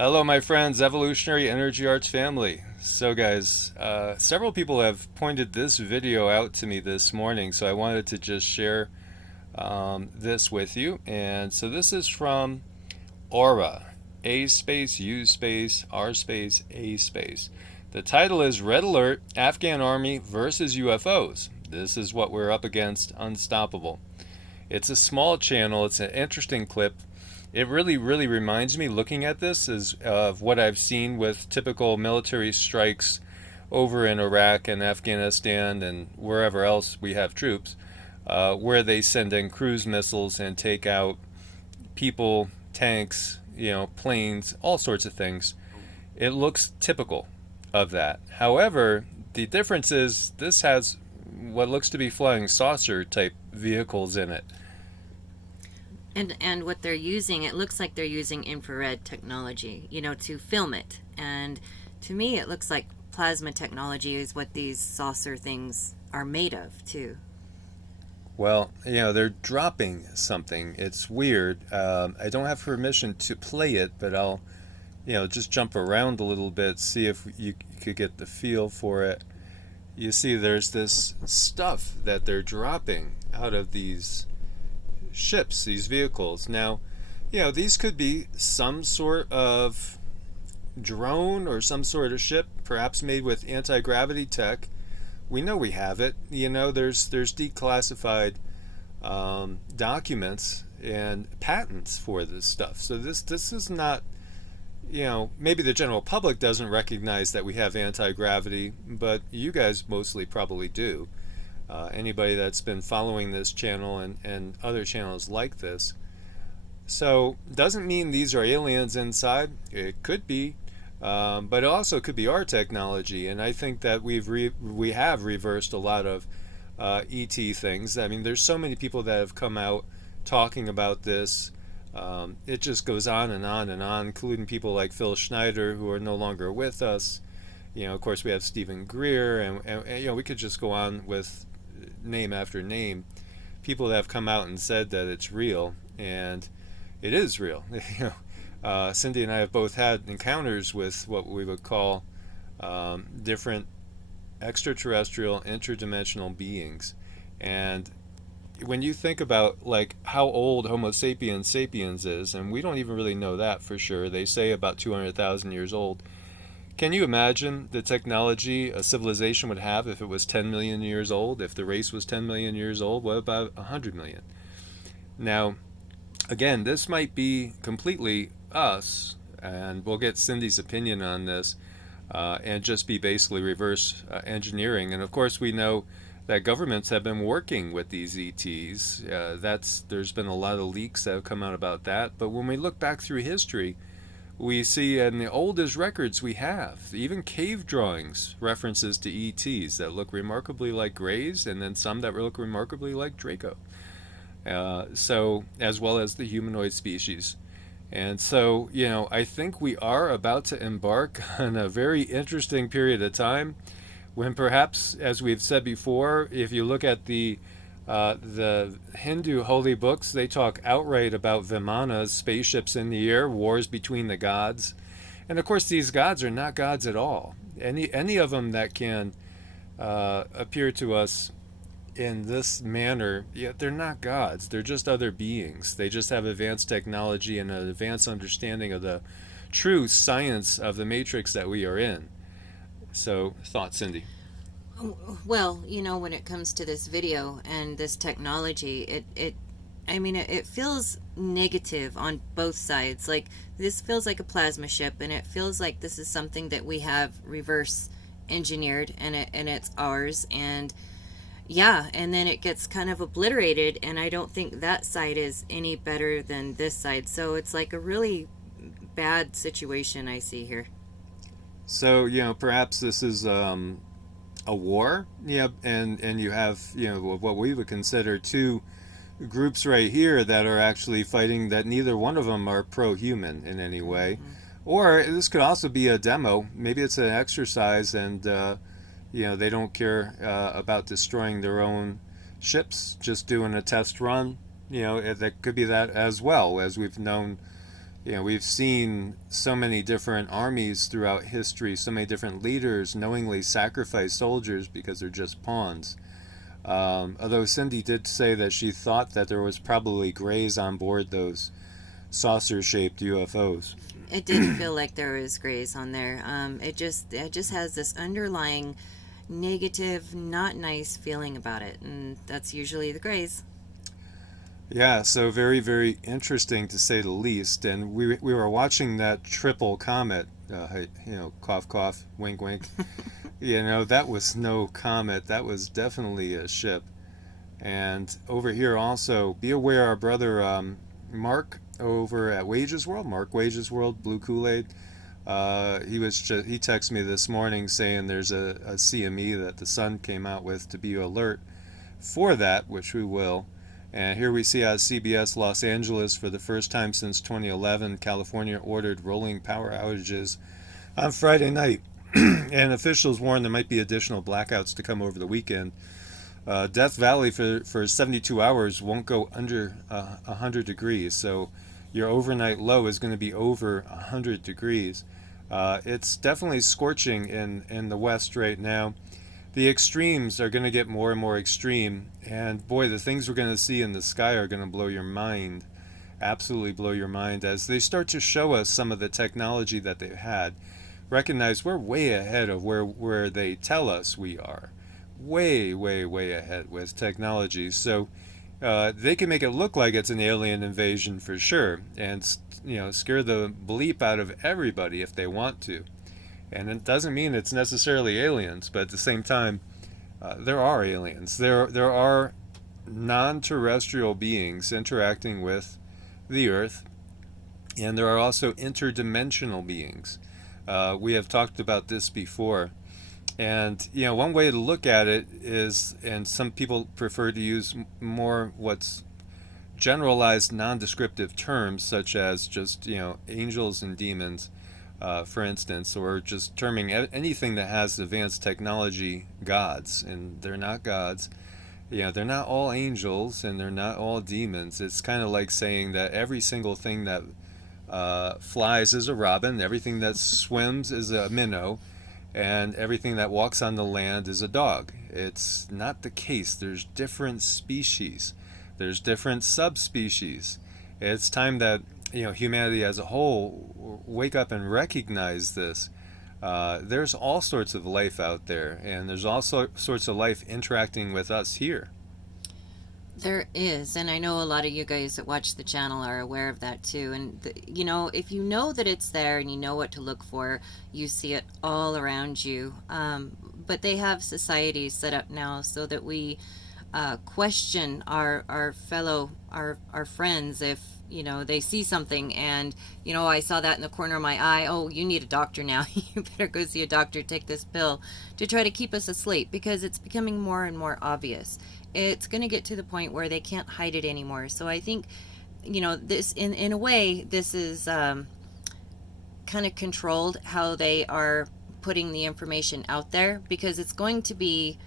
Hello, my friends, Evolutionary Energy Arts family. So, guys, several people have pointed this video out to me this morning, so I wanted to just share this with you. And so, this is from Aura, A space, U space, R space, A space. The title is Red Alert Afghan Army versus UFOs. This is what we're up against, unstoppable. It's a small channel, it's an interesting clip. It really reminds me, looking at this, is of what I've seen with typical military strikes over in Iraq and Afghanistan and wherever else we have troops, where they send in cruise missiles and take out people, tanks, planes, all sorts of things. It looks typical of that. However, the difference is this has what looks to be flying saucer type vehicles in it. And what they're using, it looks like they're using infrared technology, to film it. And to me, it looks like plasma technology is what these saucer things are made of, too. Well, they're dropping something. It's weird. I don't have permission to play it, but I'll, just jump around a little bit, see if you could get the feel for it. You see, there's this stuff that they're dropping out of these ships, these vehicles. Now, these could be some sort of drone or some sort of ship, perhaps made with anti-gravity tech. We know we have it. There's declassified documents and patents for this stuff. So this is not, maybe the general public doesn't recognize that we have anti-gravity, but you guys mostly probably do. Anybody that's been following this channel and other channels like this. So, doesn't mean these are aliens inside. It could be, but it also could be our technology. And I think that we have reversed a lot of ET things. I mean, there's so many people that have come out talking about this. It just goes on and on and on, including people like Phil Schneider, who are no longer with us. Of course, we have Stephen Greer, and we could just go on with name after name, people that have come out and said that it's real, and it is real. Cindy and I have both had encounters with what we would call different extraterrestrial, interdimensional beings, and when you think about like how old Homo sapiens sapiens is, and we don't even really know that for sure. They say about 200,000 years old. Can you imagine the technology a civilization would have if it was 10 million years old? If the race was 10 million years old, what about 100 million? Now, again, this might be completely us, and we'll get Cindy's opinion on this, and just be basically reverse engineering. And of course, we know that governments have been working with these ETs. There's been a lot of leaks that have come out about that. But when we look back through history, we see in the oldest records we have, even cave drawings, references to ETs that look remarkably like Greys, and then some that look remarkably like Draco. So, as well as the humanoid species. And so, I think we are about to embark on a very interesting period of time when perhaps, as we've said before, if you look at the Hindu holy books, they talk outright about Vimanas, spaceships in the air, wars between the gods. And of course, these gods are not gods at all. Any of them that can appear to us in this manner, they're not gods. They're just other beings. They just have advanced technology and an advanced understanding of the true science of the matrix that we are in. So, thoughts, Cindy? Well, when it comes to this video and this technology, it feels negative on both sides. Like, this feels like a plasma ship, and it feels like this is something that we have reverse engineered, and it's ours. And yeah, and then it gets kind of obliterated, and I don't think that side is any better than this side. So it's like a really bad situation I see here. So, perhaps this is a war, and you have what we would consider two groups right here that are actually fighting, that neither one of them are pro-human in any way. Mm-hmm. Or this could also be a demo. Maybe it's an exercise, and they don't care about destroying their own ships, just doing a test run. That could be that as well, as we've known we've seen so many different armies throughout history, so many different leaders knowingly sacrifice soldiers because they're just pawns. Although Cindy did say that she thought that there was probably grays on board those saucer-shaped UFOs. It did feel like there was grays on there. It just has this underlying negative, not nice feeling about it, and that's usually the grays. Yeah, so very, very interesting to say the least. And we were watching that triple comet, cough, cough, wink, wink. That was no comet. That was definitely a ship. And over here also, be aware our brother Mark over at Wages World, Mark Wages World, Blue Kool-Aid. He texted me this morning saying there's a CME that the sun came out with to be alert for that, which we will. And here we see out CBS Los Angeles, for the first time since 2011, California ordered rolling power outages on Friday night. And officials warn there might be additional blackouts to come over the weekend. Death Valley for 72 hours won't go under 100 degrees. So your overnight low is going to be over 100 degrees. It's definitely scorching in the West right now. The extremes are going to get more and more extreme, and boy, the things we're going to see in the sky are going to blow your mind, absolutely blow your mind, as they start to show us some of the technology that they've had. Recognize we're way ahead of where they tell us we are, way, way, way ahead with technology. So they can make it look like it's an alien invasion for sure, and scare the bleep out of everybody if they want to. And it doesn't mean it's necessarily aliens, but at the same time, there are aliens. There are non-terrestrial beings interacting with the Earth, and there are also interdimensional beings. We have talked about this before. And, one way to look at it is, and some people prefer to use more what's generalized non-descriptive terms, such as just, angels and demons. For instance, or just terming anything that has advanced technology gods, and they're not gods. They're not all angels, and they're not all demons. It's kind of like saying that every single thing that flies is a robin, everything that swims is a minnow, and everything that walks on the land is a dog. It's not the case. There's different species. There's different subspecies. It's time that humanity as a whole wake up and recognize this. There's all sorts of life out there, and there's all sorts of life interacting with us here. There is, and I know a lot of you guys that watch the channel are aware of that too. And if you know that it's there and you know what to look for, you see it all around you. But they have societies set up now so that we question our fellow our friends if they see something and I saw that in the corner of my eye. Oh, you need a doctor now. You better go see a doctor, take this pill to try to keep us asleep, because it's becoming more and more obvious. It's going to get to the point where they can't hide it anymore. So I think this in a way, this is kind of controlled how they are putting the information out there, because it's going to be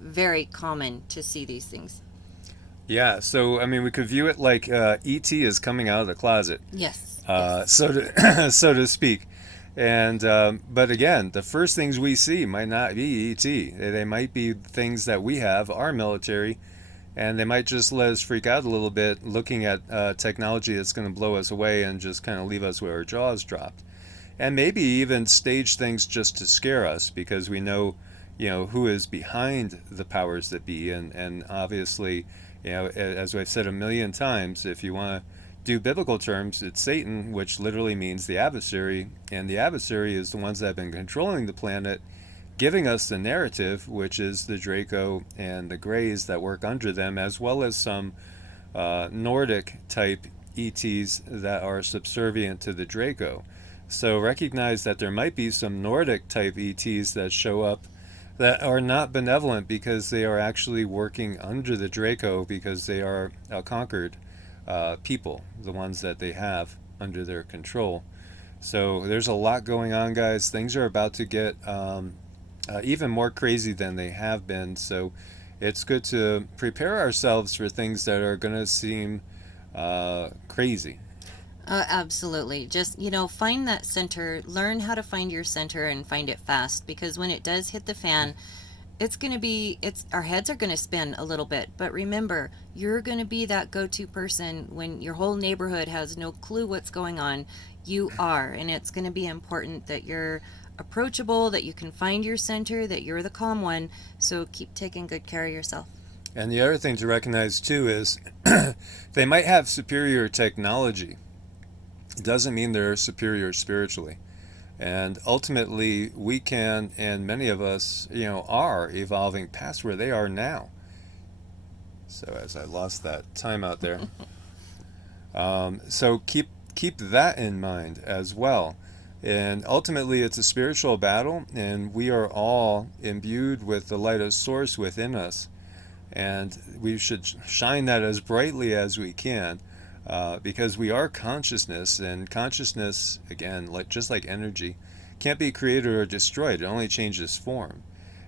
very common to see these things. Yeah, so we could view it like E.T. is coming out of the closet. Yes. So to speak. And but again, the first things we see might not be E.T. They might be things that we have, our military, and they might just let us freak out a little bit looking at technology that's going to blow us away and just kind of leave us with our jaws dropped. And maybe even stage things just to scare us, because we know, who is behind the powers that be. And obviously, as I've said a million times, if you want to do biblical terms, it's Satan, which literally means the adversary, and the adversary is the ones that have been controlling the planet, giving us the narrative, which is the Draco and the Greys that work under them, as well as some Nordic type ETs that are subservient to the Draco. So recognize that there might be some Nordic type ETs that show up that are not benevolent, because they are actually working under the Draco, because they are conquered people, the ones that they have under their control. So there's a lot going on, guys. Things are about to get even more crazy than they have been. So it's good to prepare ourselves for things that are going to seem crazy. Absolutely. Just, find that center, learn how to find your center and find it fast, because when it does hit the fan, our heads are going to spin a little bit, but remember, you're going to be that go-to person when your whole neighborhood has no clue what's going on. You are, and it's going to be important that you're approachable, that you can find your center, that you're the calm one. So keep taking good care of yourself. And the other thing to recognize too is they might have superior technology. It doesn't mean they're superior spiritually. And ultimately, we can, and many of us, are evolving past where they are now. So as I lost that time out there. So keep that in mind as well. And ultimately, it's a spiritual battle, and we are all imbued with the light of Source within us. And we should shine that as brightly as we can. Because we are consciousness, and consciousness, again, just like energy, can't be created or destroyed. It only changes form.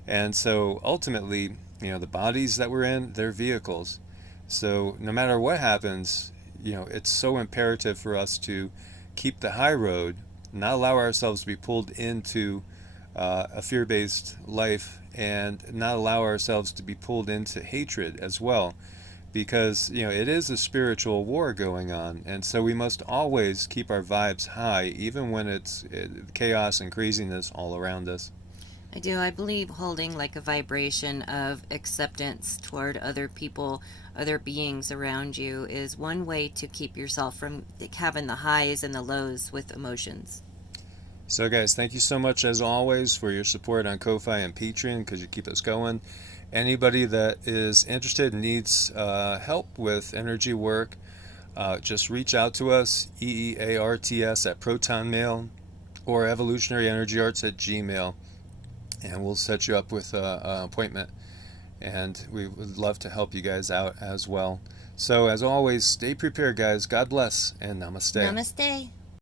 And so ultimately, the bodies that we're in, they're vehicles. So no matter what happens, it's so imperative for us to keep the high road, not allow ourselves to be pulled into a fear-based life, and not allow ourselves to be pulled into hatred as well. Because it is a spiritual war going on, and so we must always keep our vibes high, even when it's chaos and craziness all around us. I do. I believe holding like a vibration of acceptance toward other people, other beings around you, is one way to keep yourself from having the highs and the lows with emotions. So guys, thank you so much as always for your support on Ko-Fi and Patreon, because you keep us going. Anybody that is interested and needs help with energy work, just reach out to us, EEARTS at ProtonMail, or evolutionaryenergyarts at Gmail, and we'll set you up with an appointment. And we would love to help you guys out as well. So as always, stay prepared, guys. God bless, and namaste. Namaste.